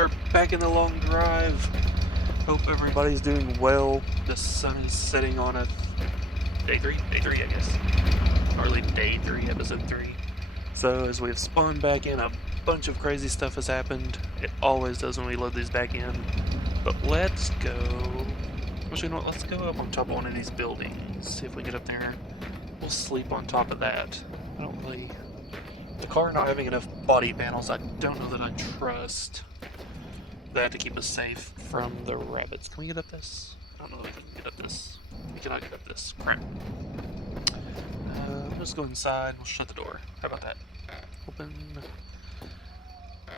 are back in the long drive. Hope everybody's doing well. The sun is setting on a day three, I guess. Hardly day 3, episode 3. So as we've spawned back in, a bunch of crazy stuff has happened. It always does when we load these back in. But let's go. Actually, you know what? Let's go up on top of one of these buildings. See if we get up there. We'll sleep on top of that. I don't really. The car not having enough body panels, I don't know that I trust that to keep us safe from the rabbits. Can we get up this? I don't know if we can get up this. We cannot get up this. Crap. Let's go inside. We'll shut the door. How about that? Open.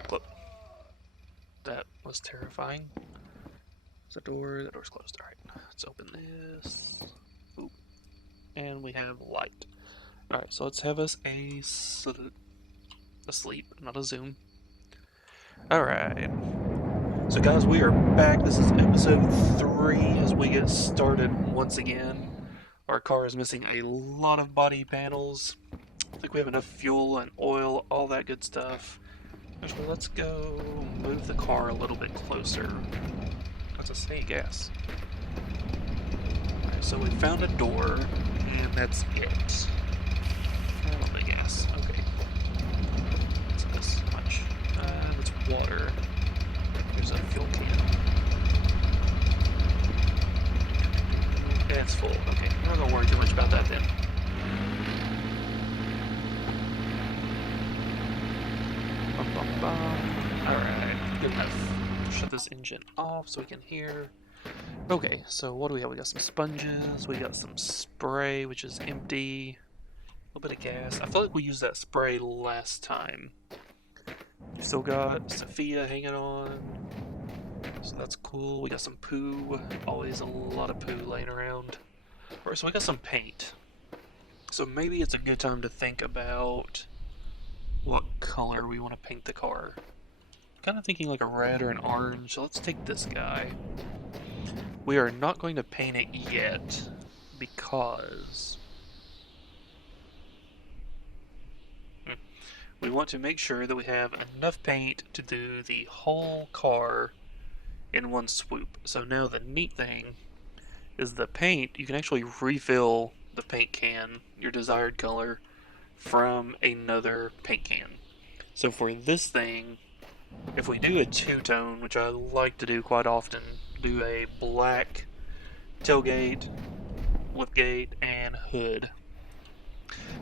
Close. That was terrifying. Is the door? That door's closed. Alright. Let's open this. Ooh. And we have light. Alright, so let's have us a sleep, not a zoom. Alright. So guys, we are back. This is episode 3 as we get started once again. Our car is missing a lot of body panels. I think we have enough fuel and oil, all that good stuff. Actually, let's go move the car a little bit closer. That's a snake gas. Alright, so we found a door, and that's it. Oh, the gas. Okay. What's this? Much. That's water. There's a fuel can. Yeah, it's full. Okay, we're not gonna worry too much about that then. Bum, bum, bum. Alright, good enough. Shut this engine off so we can hear. Okay, so what do we have? We got some sponges, we got some spray, which is empty. A little bit of gas. I feel like we used that spray last time. We still got Sophia hanging on. So that's cool. We got some poo. Always a lot of poo laying around. Alright, so we got some paint. So maybe it's a good time to think about what color we want to paint the car. I'm kind of thinking like a red or an orange. So let's take this guy. We are not going to paint it yet because we want to make sure that we have enough paint to do the whole car in one swoop. So now the neat thing is the paint, you can actually refill the paint can, your desired color, from another paint can. So for this thing, if we do a two-tone, which I like to do quite often, do a black tailgate, liftgate, and hood.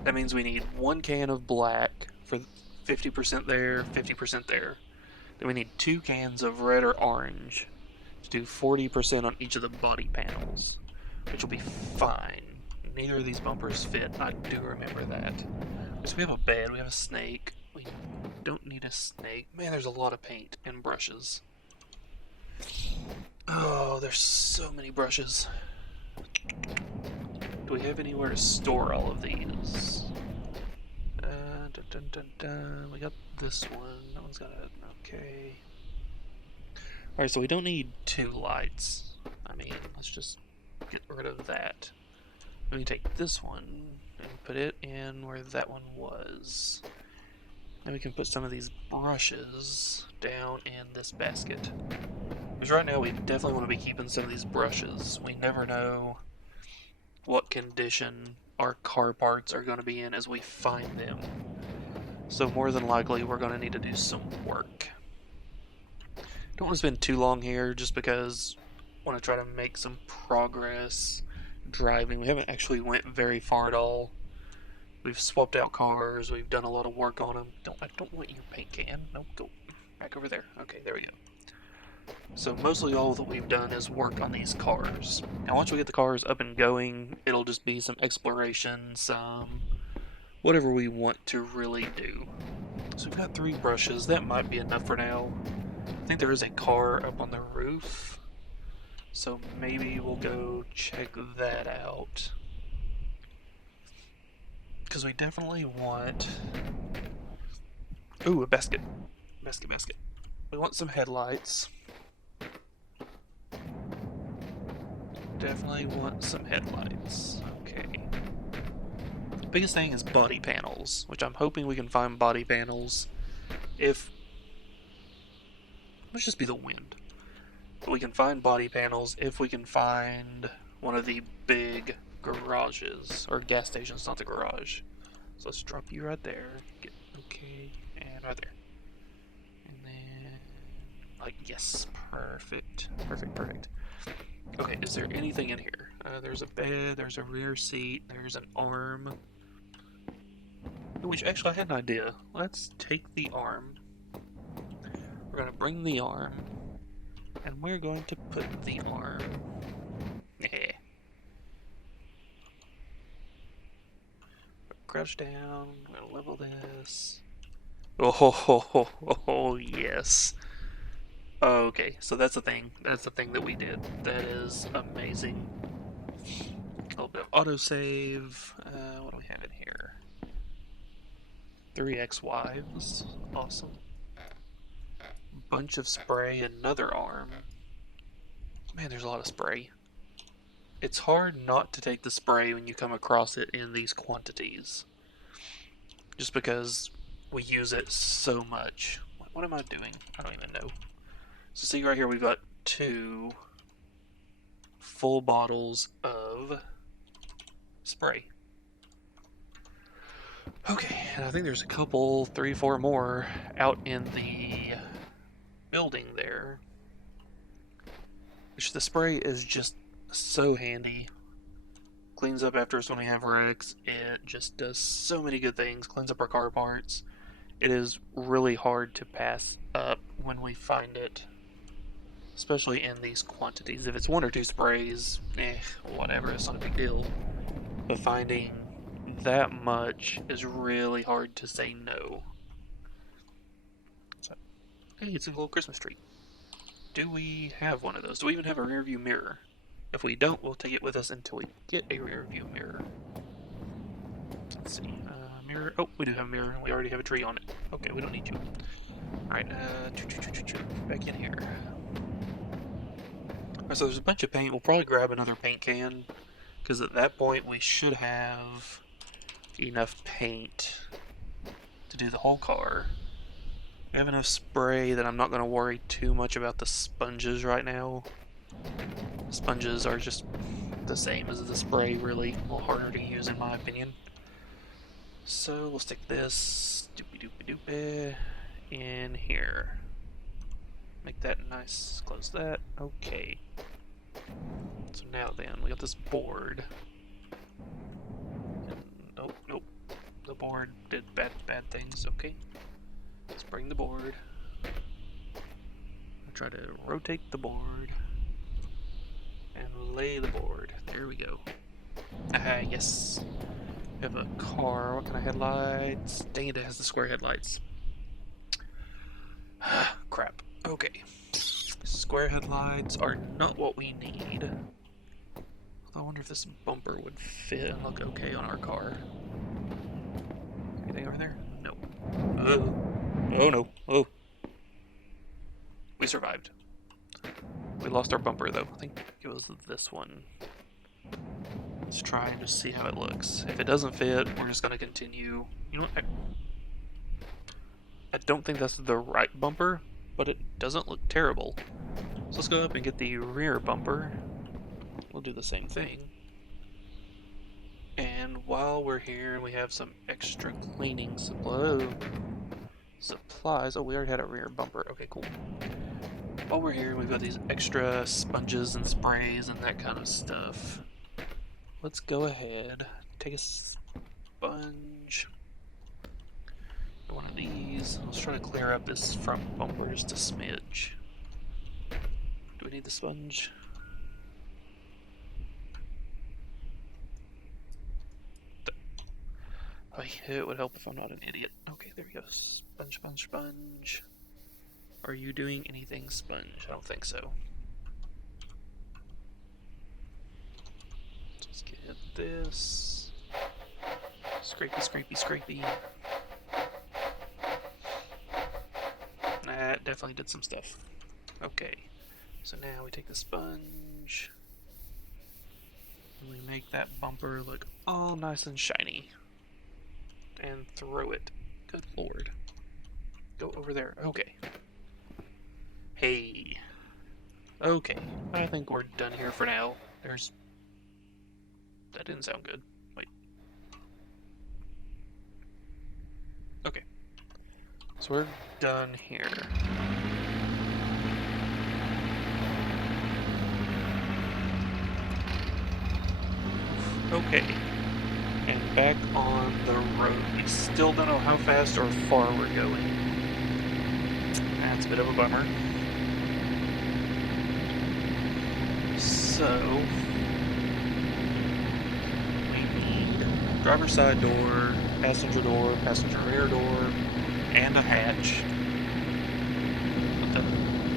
That means we need one can of black for 50% there, 50% there. Then we need 2 cans of red or orange to do 40% on each of the body panels, which will be fine. Neither of these bumpers fit, I do remember that. So we have a bed, we have a snake. We don't need a snake. Man, there's a lot of paint and brushes. Oh, there's so many brushes. Do we have anywhere to store all of these? Dun, dun, dun, dun. We got this one. That one's got it. Okay. Alright, so we don't need 2 lights. I mean, let's just get rid of that. We can take this one and put it in where that one was. And we can put some of these brushes down in this basket. Because right now we definitely want to be keeping some of these brushes. We never know what condition our car parts are going to be in as we find them. So more than likely we're going to need to do some work. Don't want to spend too long here just because I want to try to make some progress driving. We haven't actually went very far at all. We've swapped out cars, we've done a lot of work on them. I don't want your paint can. Nope, go back over there. Okay, there we go. So mostly all that we've done is work on these cars. Now once we get the cars up and going, it'll just be some exploration, some whatever we want to really do. So we've got 3 brushes. That might be enough for now. I think there is a car up on the roof. So maybe we'll go check that out. Because we definitely want... Ooh, a basket. Basket. We want some headlights. Definitely want some headlights. Okay. The biggest thing is body panels, which I'm hoping we can find body panels. If Let's just be the wind. We can find body panels if we can find one of the big garages, or gas stations, not the garage. So let's drop you right there. Get, okay, and right there. And then, like, yes, perfect. Perfect, perfect. Okay, is there anything in here? There's a bed, there's a rear seat, there's an arm. Which, actually, I had an idea. Let's take the arm. We're going to bring the arm. And we're going to put the arm. Crouch down. We're going to level this. Oh, yes. Okay, so that's the thing. That's the thing that we did. That is amazing. A little bit of autosave. What do we have in here? 3 ex-wives. Awesome. Bunch of spray, another arm. Man, there's a lot of spray. It's hard not to take the spray when you come across it in these quantities. Just because we use it so much. What am I doing? I don't even know. So see right here, we've got 2 full bottles of spray. Okay, and I think there's a couple, 3, 4 more out in the building there. Which the spray is just so handy. Cleans up after us when we have wrecks. It just does so many good things. Cleans up our car parts. It is really hard to pass up when we find it. Especially in these quantities. If it's 1 or 2 sprays, whatever, it's not a big deal. But finding that much is really hard to say no. So, hey, it's a little Christmas tree. Do we have one of those? Do we even have a rear view mirror? If we don't, we'll take it with us until we get a rear view mirror. Let's see. Mirror. Oh, we do have a mirror. We already have a tree on it. Okay, we don't need you. Alright, back in here. Alright, so there's a bunch of paint. We'll probably grab another paint can, because at that point we should have enough paint to do the whole car. We have enough spray that I'm not going to worry too much about the sponges right now. The sponges are just the same as the spray, really. A little harder to use in my opinion. So we'll stick this doopy in here. Make that nice. Close that. Okay. So now then, we got this board. And, nope. The board did bad things. Okay. Let's bring the board. I'll try to rotate the board. And lay the board. There we go. Yes. We have a car. What kind of headlights? Dang it, it has the square headlights. Crap. Okay. Square headlights are not what we need. I wonder if this bumper would fit and look okay on our car. Anything over there? No. Oh no. Oh. We survived. We lost our bumper though. I think it was this one. Let's try and just see how it looks. If it doesn't fit, we're just going to continue. You know what? I don't think that's the right bumper, but it doesn't look terrible. So let's go up and get the rear bumper. We'll do the same thing. And while we're here and we have some extra cleaning supplies. Oh, we already had a rear bumper. Okay, cool. While we're here, we've got these extra sponges and sprays and that kind of stuff. Let's go ahead, take a sponge, one of these. Let's try to clear up this front bumper just a smidge. Do we need the sponge? It would help if I'm not an idiot. Okay, there we go. Sponge. Are you doing anything, sponge? I don't think so. Let's get this. Scrapey. That definitely did some stuff. Okay, so now we take the sponge and we make that bumper look all nice and shiny. And throw it. Good lord. Go over there. Okay. Hey. Okay, I think we're done here for now. That didn't sound good. Wait. Okay. So we're done here. Okay. And back on the road. We still don't know how fast or far we're going. That's a bit of a bummer. So, we need driver's side door, passenger rear door, and a hatch.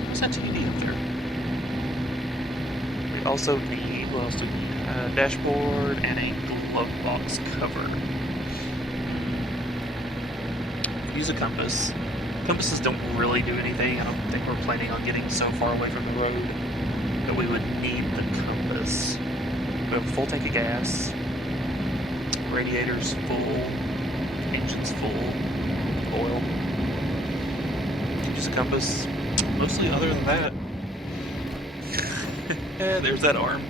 What's that TD up there? We also need, what else do we need? A dashboard and a glove box cover. Use a compass. Compasses don't really do anything. I don't think we're planning on getting so far away from the road that we would need the compass. We have a full tank of gas, radiators full, engine's full, oil. Use a compass. Mostly other than that. Yeah, there's that arm.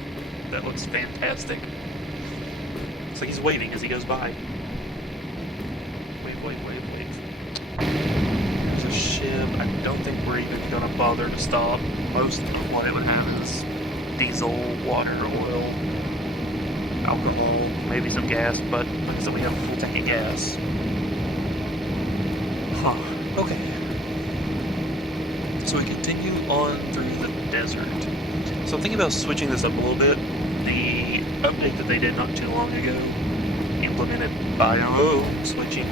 That looks fantastic. Looks like he's waving as he goes by. Wave. There's a ship. I don't think we're even gonna bother to stop. Most of what it would have is diesel, water, oil, alcohol, maybe some gas, but like I said, we have a full tank of gas. Okay. So we continue on through the desert. So I'm thinking about switching this up a little bit. The update that they did not too long ago implemented biome switching,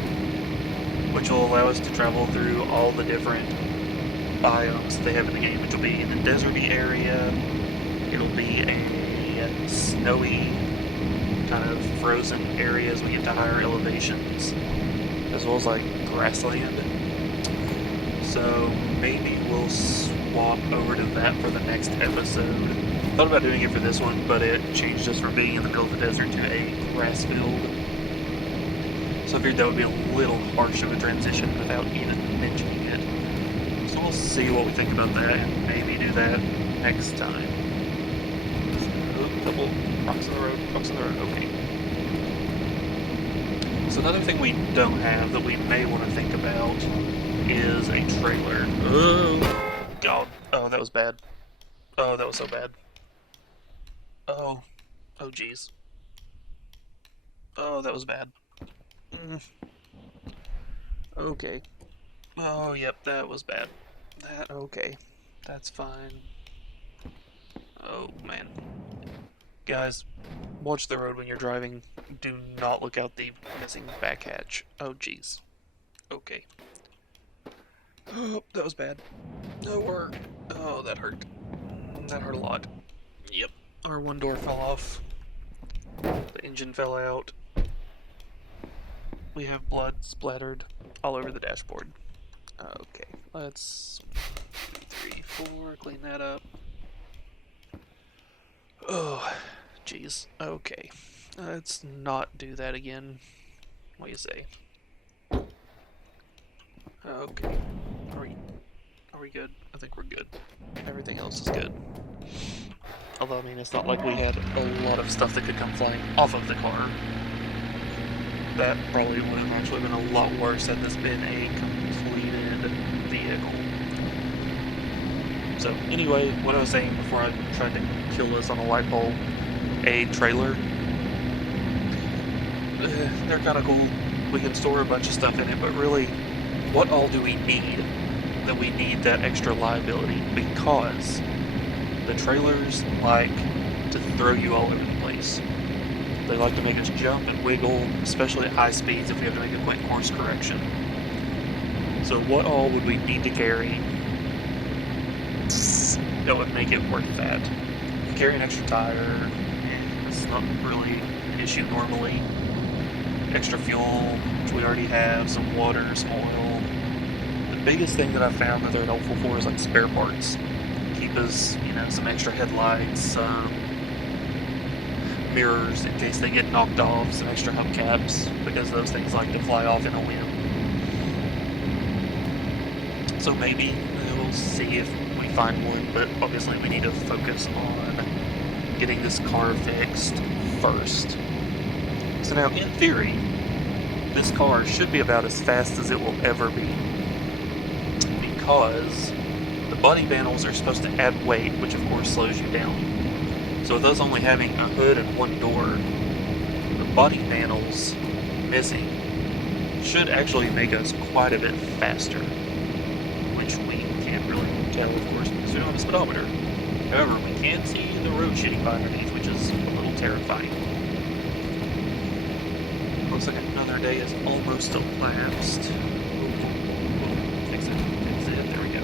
which will allow us to travel through all the different biomes that they have in the game, which will be in the deserty area, it'll be a snowy, kind of frozen areas we get to higher elevations, as well as like grassland. So maybe we'll swap over to that for the next episode. Thought about doing it for this one, but it changed us from being in the middle of the desert to a grass field. So I figured that would be a little harsh of a transition without even mentioning it. So we'll see what we think about that and maybe do that next time. So, couple rocks on the road, okay. So another thing we don't have that we may want to think about is a trailer. Oh, God. Oh, that was bad. Oh, that was so bad. Oh, geez. Oh, that was bad. Okay. Oh, yep, that was bad. Okay. That's fine. Oh, man. Guys, watch the road when you're driving. Do not look out the missing back hatch. Oh, jeez. Okay. Oh, that was bad. Oh, that hurt. That hurt a lot. Yep. Our one door fell off. The engine fell out. We have blood splattered all over the dashboard. Okay, let's 3, 4, clean that up. Oh, jeez. Okay, let's not do that again. What do you say? Okay, are we good? I think we're good. Everything else is good. Although, I mean, it's not like we had a lot of stuff that could come flying off of the car. That probably would have actually been a lot worse had this been a completed vehicle. So, anyway, what I was saying before I tried to kill us on a light pole, a trailer. They're kind of cool. We can store a bunch of stuff in it, but really, what all do we need that we need that extra liability? Because the trailers like to throw you all over the place. They like to make us jump and wiggle, especially at high speeds if we have to make a quick course correction. So what all would we need to carry that would make it worth that? You carry an extra tire, it's not really an issue normally. Extra fuel, which we already have, some water, some oil. The biggest thing that I've found that they're helpful for is like spare parts. Keep us, some extra headlights, some mirrors in case they get knocked off, some extra hubcaps, because those things like to fly off in a wind. So maybe we'll see if we find one, but obviously we need to focus on getting this car fixed first. So now, in theory, this car should be about as fast as it will ever be, because the body panels are supposed to add weight, which of course slows you down. So with us only having a hood and one door, the body panels missing should actually make us quite a bit faster, which we can't really tell, of course, because we don't have a speedometer. However, we can see the road shitting by underneath, which is a little terrifying. Looks like another day is almost elapsed. Fix it, there we go.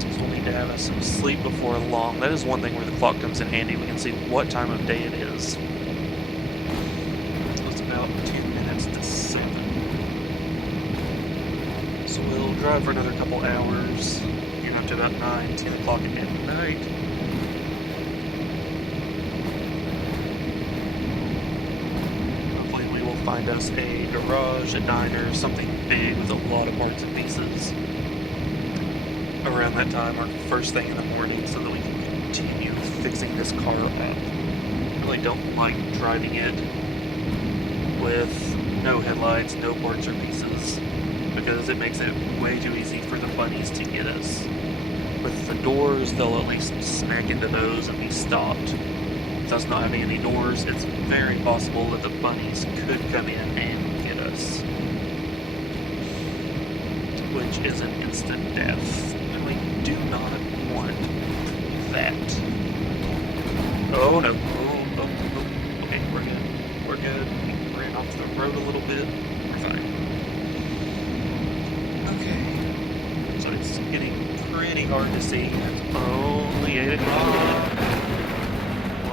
So we'll need to have some sleep before long. That is one thing where the clock comes in handy. We can see what time of day it is. So it's about 2 minutes to 7. So we'll drive for another couple hours, get up to about 9, 10 o'clock at night. Hopefully we will find us a garage, a diner, something big with a lot of parts and pieces around that time, or first thing in the morning, so that we can continue fixing this car up. I really don't like driving it with no headlights, no parts or pieces, because it makes it way too easy for the bunnies to get us. With the doors, they'll at least smack into those and be stopped. With us not having any doors, it's very possible that the bunnies could come in and get us, which is an instant death, and we do not want that. Oh no. Oh. Okay, we're good. We're good. We ran off the road a little bit. We're fine. Okay. So it's getting pretty hard to see. It's only 8 o'clock.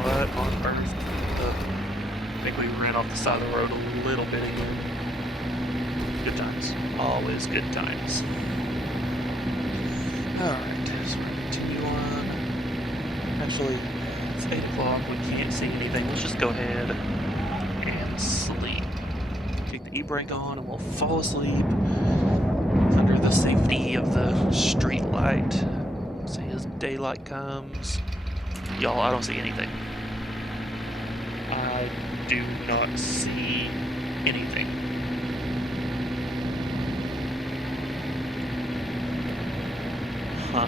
What on earth? I think we ran off the side of the road a little bit again. Good times. Always good times. Alright, so we're going to continue on. Actually, it's 8 o'clock. We can't see anything. Let's just go ahead and sleep. Take the e-brake on and we'll fall asleep under the safety of the street light. See, as daylight comes. Y'all, I don't see anything. I do not see anything. Huh.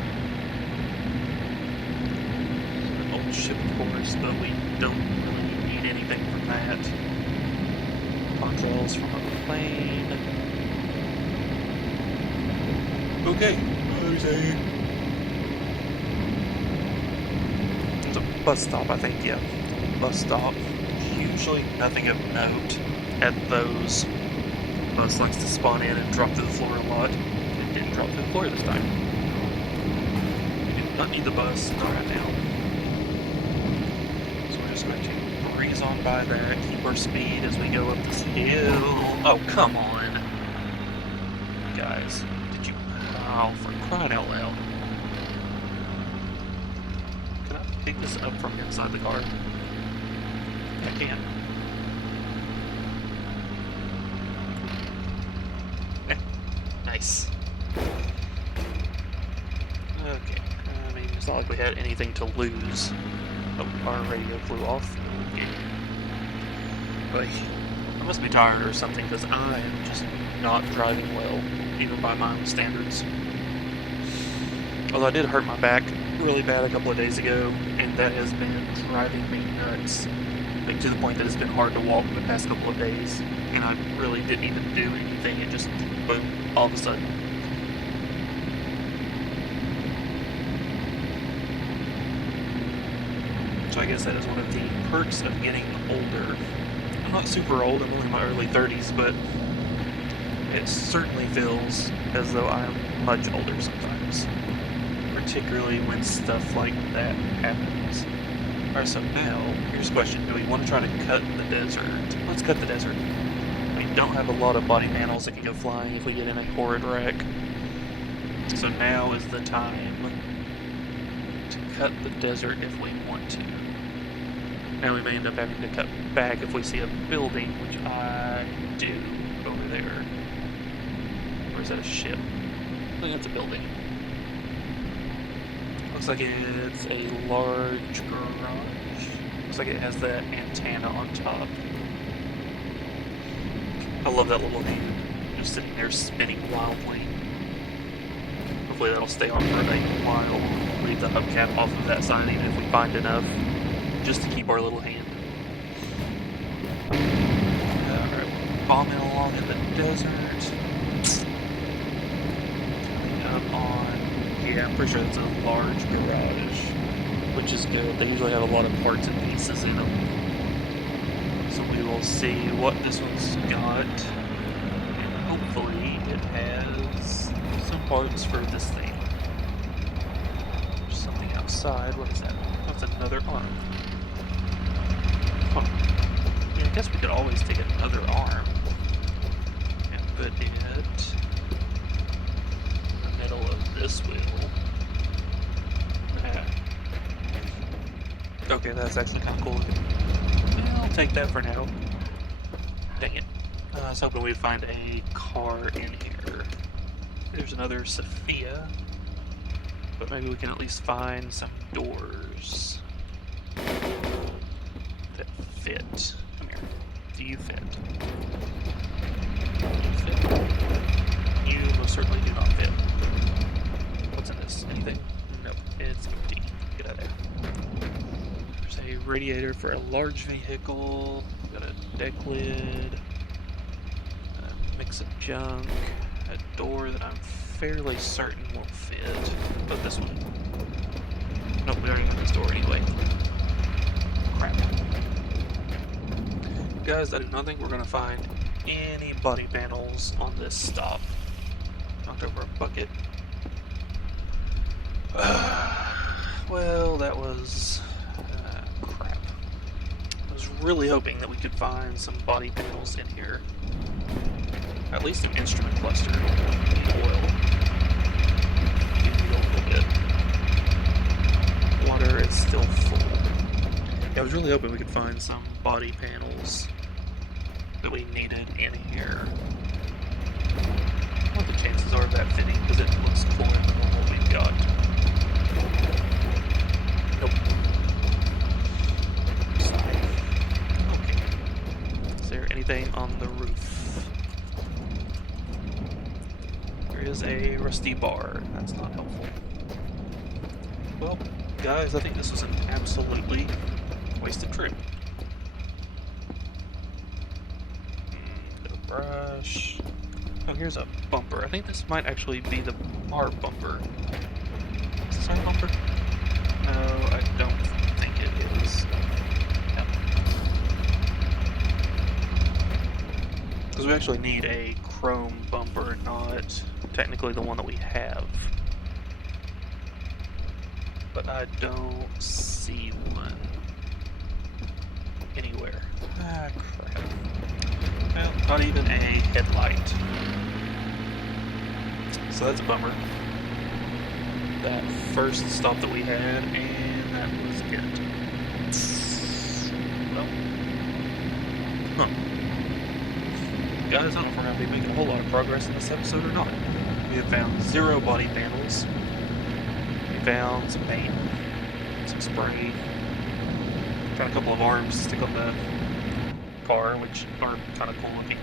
An old ship, of course, but we don't really need anything from that. Contrails from a plane. Okay. It's a bus stop, I think, yeah. Bus stop. Usually nothing of note at those. Bus likes to spawn in and drop to the floor a lot. It didn't drop to the floor this time. We do not need the bus, not right now. So we're just going to breeze on by that, keep our speed as we go up this hill. Oh, come on. Guys, did you... Oh, for crying out loud. Can I pick this up from inside the car? I can. Nice. Okay, I mean, it's not like we had anything to lose. Oh, our radio flew off. Okay. But I must be tired or something, because I am just not driving well, even by my own standards. Although I did hurt my back really bad a couple of days ago, and that has been driving me nuts. Like, to the point that it's been hard to walk the past couple of days, and I really didn't even do anything. It just, boom, all of a sudden. So I guess that is one of the perks of getting older. I'm not super old, I'm only in my early 30s, but it certainly feels as though I'm much older sometimes. Particularly when stuff like that happens. Alright, so now, here's the question. Do we want to try to cut the desert? Let's cut the desert. We don't have a lot of body panels that can go flying if we get in a horrid wreck. So now is the time to cut the desert if we want to. Now we may end up having to cut back if we see a building, which I do over there. Or is that a ship? I think that's a building. Looks like it's a large garage. Looks like it has that antenna on top. I love that little hand just sitting there spinning wildly. Hopefully that'll stay on for a while. We'll leave the hubcap off of that side even if we find enough, just to keep our little hand. Alright, bombing along in the desert. Coming up on, yeah, I'm pretty sure it's a large garage, which is good. They usually have a lot of parts and pieces in them. So we will see what this one's got. And hopefully it has some parts for this thing. There's something outside. What is that? That's another arm. Huh. Yeah, I guess we could always take another arm and put it in the middle of this wheel. Yeah. Okay, that's actually kind of cool looking. Yeah, I'll take that for now. Dang it. I was hoping we'd find a car in here. There's another Sophia. But maybe we can at least find some doors that fit. Come here. Do you fit? You fit. You most certainly do not fit. What's in this? Anything? Nope. It's empty. Get out of there. There's a radiator for a large vehicle. Got a deck lid. A mix of junk. A door that I'm fairly certain won't fit. But this one. Nope, we already got this door anyway. Crap. Guys, I do not think we're gonna find any body panels on this stop. Knocked over a bucket. Well, that was crap. I was really hoping that we could find some body panels in here. At least an instrument cluster. Oil. Maybe a little bit. Water is still full. Yeah, I was really hoping we could find some body panels that we needed in here. What the chances are of that fitting, because it looks cooler than what we've got. Nope. Okay. Is there anything on the roof? There is a rusty bar. That's not helpful. Well, guys, I think this was an absolutely wasted trip. Brush. Oh, here's a bumper. I think this might actually be our bumper. Is this our bumper? No, I don't think it is. No. Because we actually need a chrome bumper, not technically the one that we have. But I don't see one anywhere. Ah, crap. Well, not even a headlight. So that's a bummer. That first stop that we had, and that was it. Well. Huh. Guys, I don't know if we're going to be making a whole lot of progress in this episode or not. We have found 0 body panels. We found some paint, some spray. Found a couple of arms to stick on the car, which are kind of cool looking.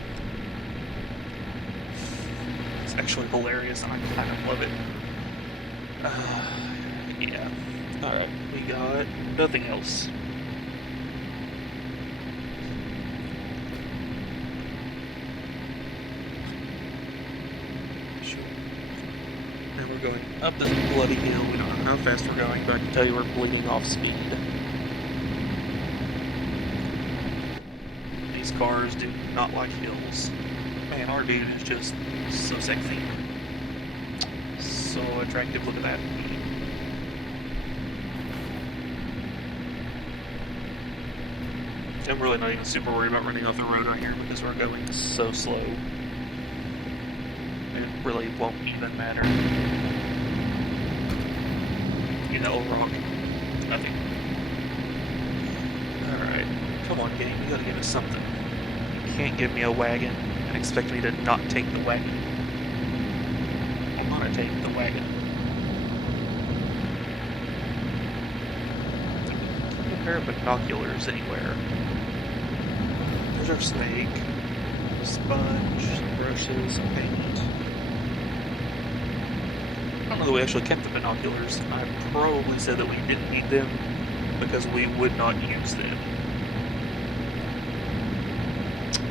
It's actually hilarious and I kind of love it. Yeah. Alright, we got nothing else. Sure. And we're going up this bloody hill. We don't know how fast we're going, but I can tell you we're bleeding off speed. These cars do not like hills. Man, our dude is just so sexy. So attractive, look at that. I'm really not even super worried about running off the road right here because we're going so slow. It really won't even matter. You know, rock. Nothing. Alright. Come on, game. You gotta give us something. You can't give me a wagon and expect me to not take the wagon. I'm gonna take the wagon. pair of binoculars anywhere. There's our snake, a sponge, some brushes, some paint. I don't know that we actually kept the binoculars. I probably said that we didn't need them because we would not use them.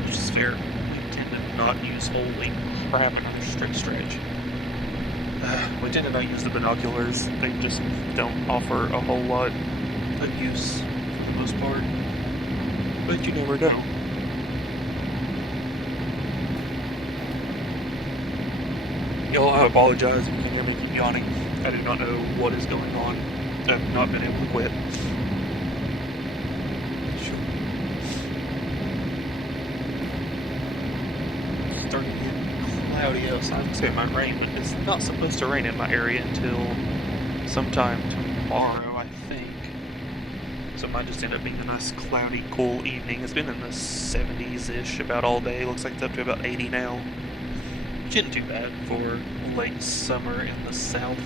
Which is fair. We tend to not use holy crap, another strict stretch. We tend to not use the binoculars. They just don't offer a whole lot of use for the most part. But you never know. Y'all, I apologize if you can hear me keep yawning. I do not know what is going on. I've not been able to quit. Starting to get cloudy outside. It's going to rain, but it's not supposed to rain in my area until sometime tomorrow, I think. So it might just end up being a nice cloudy, cool evening. It's been in the 70s-ish about all day. Looks like it's up to about 80 now. Which isn't too bad for late summer in the south.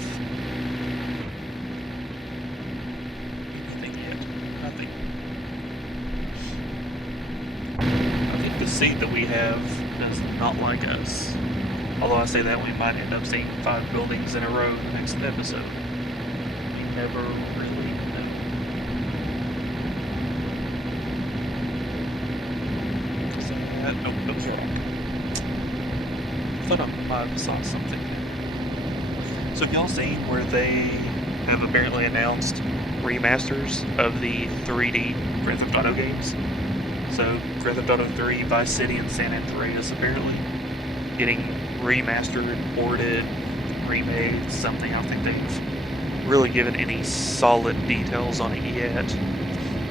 Nothing yet. Nothing. I think the seed that we have does not like us. Although I say that we might end up seeing 5 buildings in a row in the next episode. You never really know. Is that? Nope, those are wrong. I thought I might have saw something. So have y'all seen where they have apparently announced remasters of the 3D Grand Theft Auto games? So Grand Theft Auto 3, Vice City, and San Andreas apparently getting remastered, ported, remade, something. I don't think they've really given any solid details on it yet.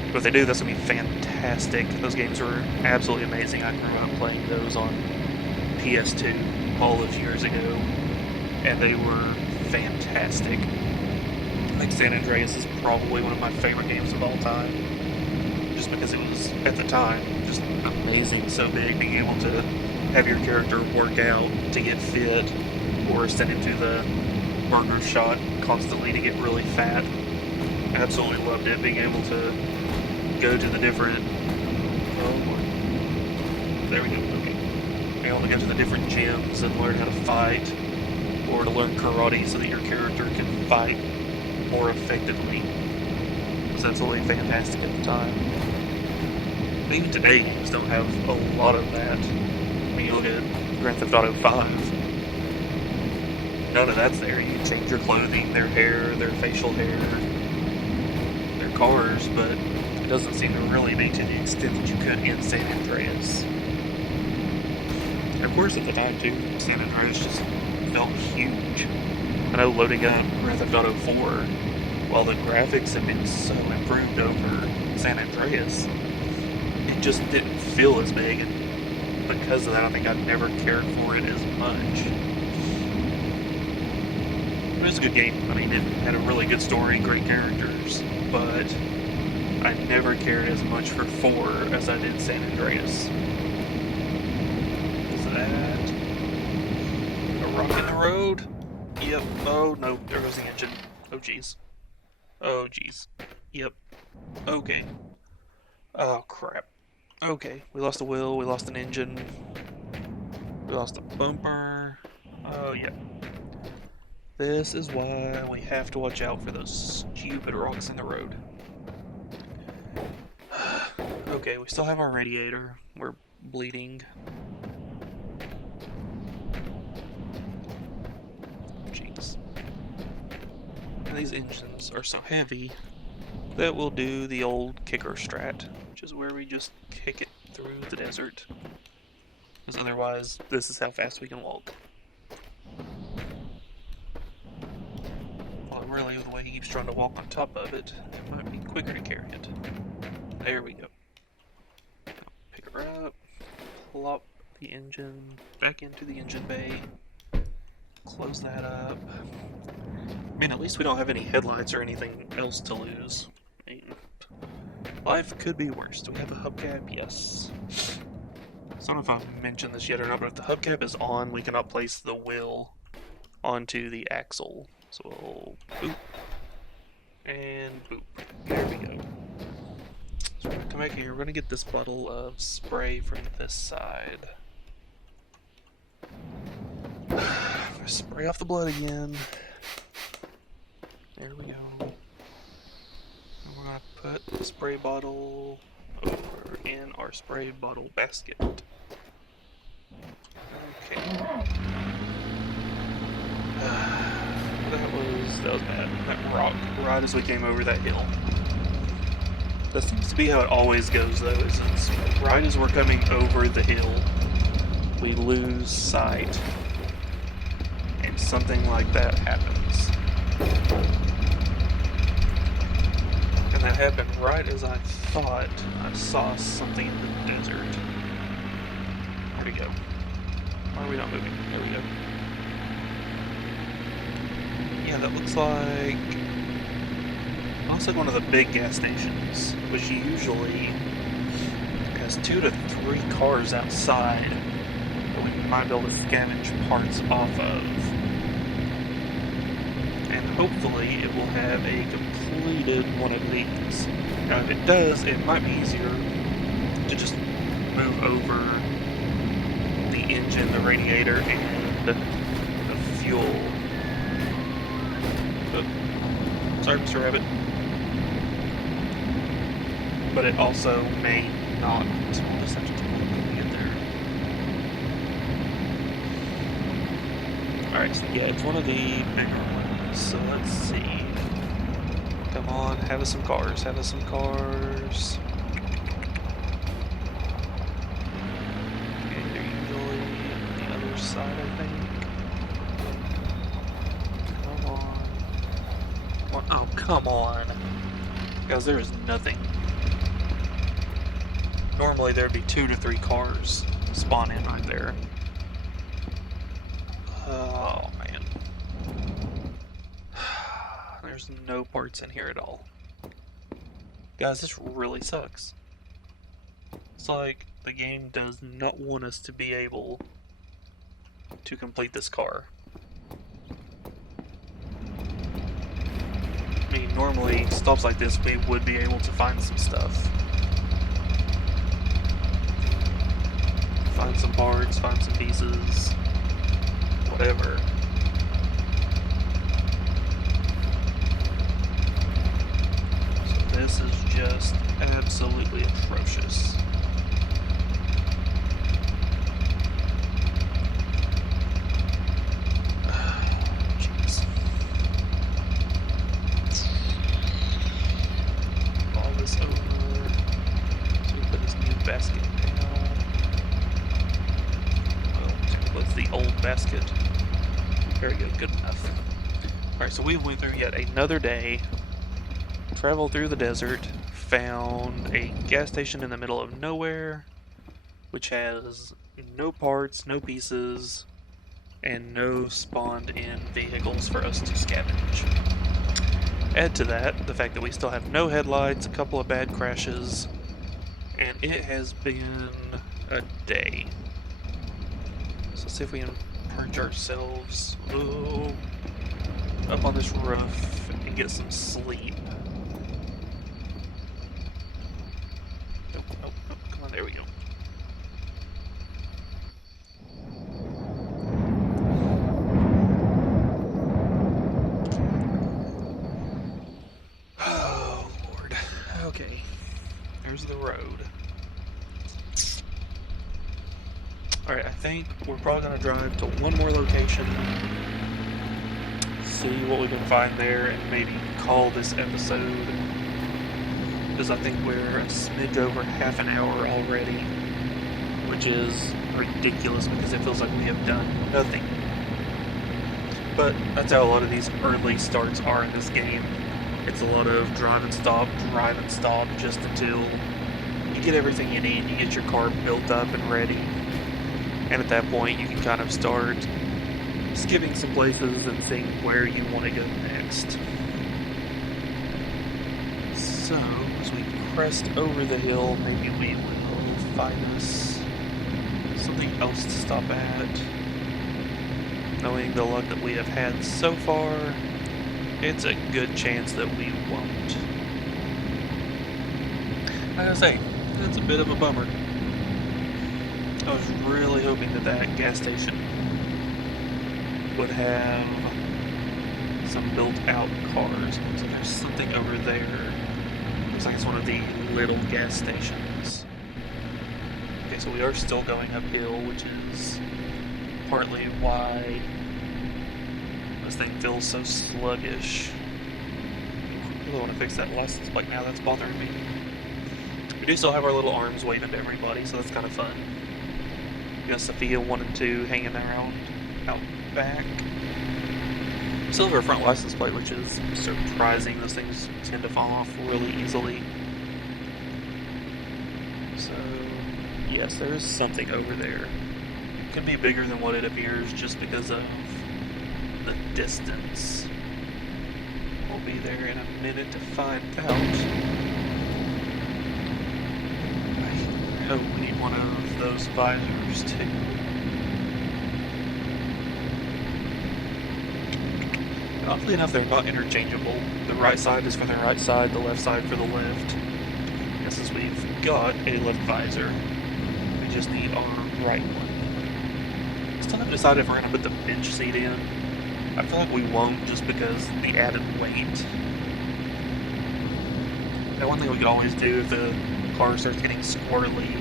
But if they do, that's going to be fantastic. Those games were absolutely amazing. I grew up playing those on PS2 all those years ago, and they were fantastic. I think San Andreas is probably one of my favorite games of all time, just because it was, at the time, just amazing, so big, being able to have your character work out to get fit, or send him to the burger shot constantly to get really fat. Absolutely loved it, being able to go to the different, there we go, okay. Being able to go to the different gyms and learn how to fight, or to learn karate so that your character can fight more effectively. It was absolutely fantastic at the time. But even today, games don't have a lot of that. I mean, you look at Grand Theft Auto 5, none of that's there. You can change your clothing, their hair, their facial hair, their cars, but it doesn't seem to really be to the extent that you could in San Andreas. And of course, at the time, too, San Andreas just felt huge. I know loading up Grand Theft Auto 4, while the graphics have been so improved over San Andreas, it just didn't feel as big, and because of that, I think I never cared for it as much. It was a good game. I mean, it had a really good story, great characters, but I never cared as much for 4 as I did San Andreas. That a rock in the road? Yep. Oh no, there goes the engine. Oh jeez. Oh jeez. Yep. Okay. Oh crap. Okay, we lost a wheel, we lost an engine, we lost a bumper. Oh yeah. This is why we have to watch out for those stupid rocks in the road. Okay, we still have our radiator. We're bleeding. Jeez. And these engines are so heavy that we'll do the old kicker strat, which is where we just kick it through the desert. Because otherwise, this is how fast we can walk. Well, really, the way he keeps trying to walk on top of it, it might be quicker to carry it. There we go. Pick her up, plop the engine back into the engine bay, close that up. I mean, at least we don't have any headlights or anything else to lose. I mean, life could be worse. Do we have a hubcap? Yes. I don't know if I've mentioned this yet or not, but if the hubcap is on, we cannot place the wheel onto the axle. So we'll boop, and boop. There we go. back here. We're gonna get this bottle of spray from this side. Spray off the blood again. There we go. And we're gonna put the spray bottle over in our spray bottle basket. Okay. That was bad. That rock right as we came over that hill. That seems to be how it always goes, though. Is it's right as we're coming over the hill, we lose sight, and something like that happens. And that happened right as I thought I saw something in the desert. Where'd it go? Why are we not moving? There we go. Yeah, that looks like one of the big gas stations, which usually has 2 to 3 cars outside that we might be able to scavenge parts off of. And hopefully it will have a completed one of these. Now if it does, it might be easier to just move over the engine, the radiator, and the fuel. But, sorry, Mr. Rabbit. But it also may not. So we'll just have to take a look when we get there. Alright, so yeah, it's one of the bigger ones. So let's see. Come on, have us some cars. Have us some cars. Okay, they're usually on the other side, I think. Come on. Oh, come on. Guys, there is nothing. Normally there'd be 2 to 3 cars spawn in right there. Oh man. There's no parts in here at all. Guys, this really sucks. It's like the game does not want us to be able to complete this car. I mean, normally stops like this we would be able to find some stuff. Find some parts, find some pieces, whatever. So this is just absolutely atrocious. Jeez. All this over. So we put this new basket down. With the old basket. Very good, good enough. Alright, so we went through yet another day, traveled through the desert, found a gas station in the middle of nowhere, which has no parts, no pieces, and no spawned-in vehicles for us to scavenge. Add to that the fact that we still have no headlights, a couple of bad crashes, and it has been a day. So let's see if we can perch ourselves up on this roof and get some sleep. Nope, nope, nope. Come on, there we go. Oh, Lord. Okay. There's the road. Alright, I think we're probably going to drive to one more location, see what we can find there, and maybe call this episode, because I think we're a smidge over half an hour already, which is ridiculous because it feels like we have done nothing. But that's how a lot of these early starts are in this game. It's a lot of drive and stop, just until you get everything you need, you get your car built up and ready. And at that point, you can kind of start skipping some places and seeing where you want to go next. So, as we crest over the hill, maybe we will find us something else to stop at. Knowing the luck that we have had so far, it's a good chance that we won't. Like I say, That's a bit of a bummer. I was really hoping that that gas station would have some built-out cars. So there's something over there. Looks like it's one of the little gas stations. Okay, so we are still going uphill, which is partly why this thing feels so sluggish. I really want to fix that license plate now, that's bothering me. We do still have our little arms waving to everybody, so that's kind of fun. We got Sophia 1 and 2 hanging around out back. Still have our front license plate, which is surprising. Those things tend to fall off really easily. So, yes, there is something over there. It could be bigger than what it appears just because of the distance. We'll be there in a minute to find out. I hope we need one of those visors too. Oddly enough, they're not interchangeable. The right side is for the right side, the left side for the left. And since we've got a left visor, we just need our right one. Still haven't decided if we're going to put the bench seat in. I feel like we won't just because the added weight. Now, one thing we could always do if the car starts getting squirrely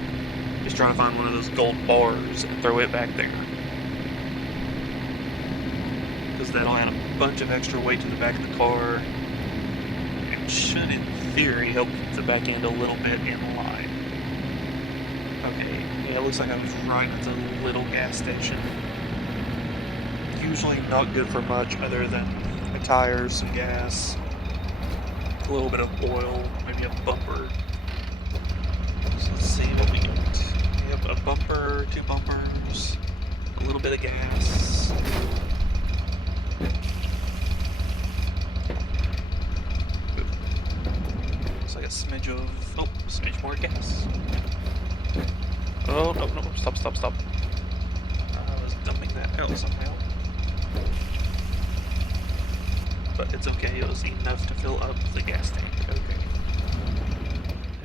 is try to find one of those gold bars and throw it back there. Because that'll add a bunch of extra weight to the back of the car and should, in theory, help keep the back end a little bit in line. Okay, yeah, it looks like I was right. It's a little gas station. Usually not good for much other than the tires, some gas, a little bit of oil, maybe a bumper. So let's see what we get. We have a bumper, 2 bumpers, a little bit of gas. Looks like a smidge of, smidge more gas. Oh, no, stop. I was dumping that out somehow. But it's okay, it was enough to fill up the gas tank. Okay.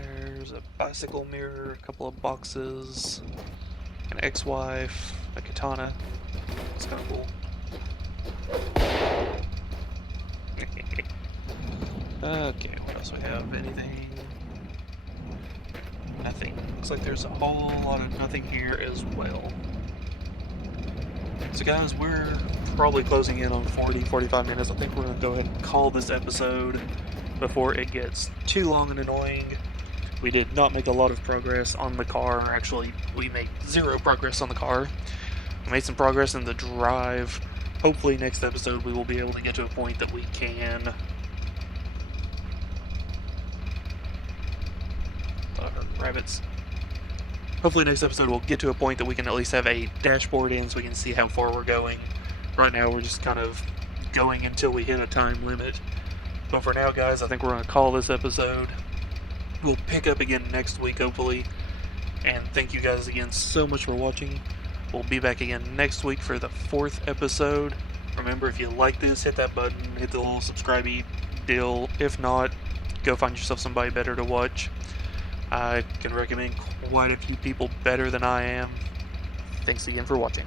There's a bicycle mirror, a couple of boxes, an ex-wife, a katana. It's kind of cool. Okay, what else we have? Anything? Nothing. Looks like there's a whole lot of nothing here as well. So guys, we're probably closing in on 45 minutes. I think we're going to go ahead and call this episode before it gets too long and annoying. We did not make a lot of progress on the car. Actually, we made 0 progress on the car. We made some progress in the drive. Hopefully next episode we will be able to get to a point that we can... rabbits. Hopefully next episode we'll get to a point that we can at least have a dashboard in so we can see how far we're going. Right now we're just kind of going until we hit a time limit. But for now, guys, I think we're going to call this episode. We'll pick up again next week, hopefully. And thank you guys again so much for watching. We'll be back again next week for the 4th episode. Remember, if you like this, hit that button, hit the little subscribe-y deal. If not, go find yourself somebody better to watch. I can recommend quite a few people better than I am. Thanks again for watching.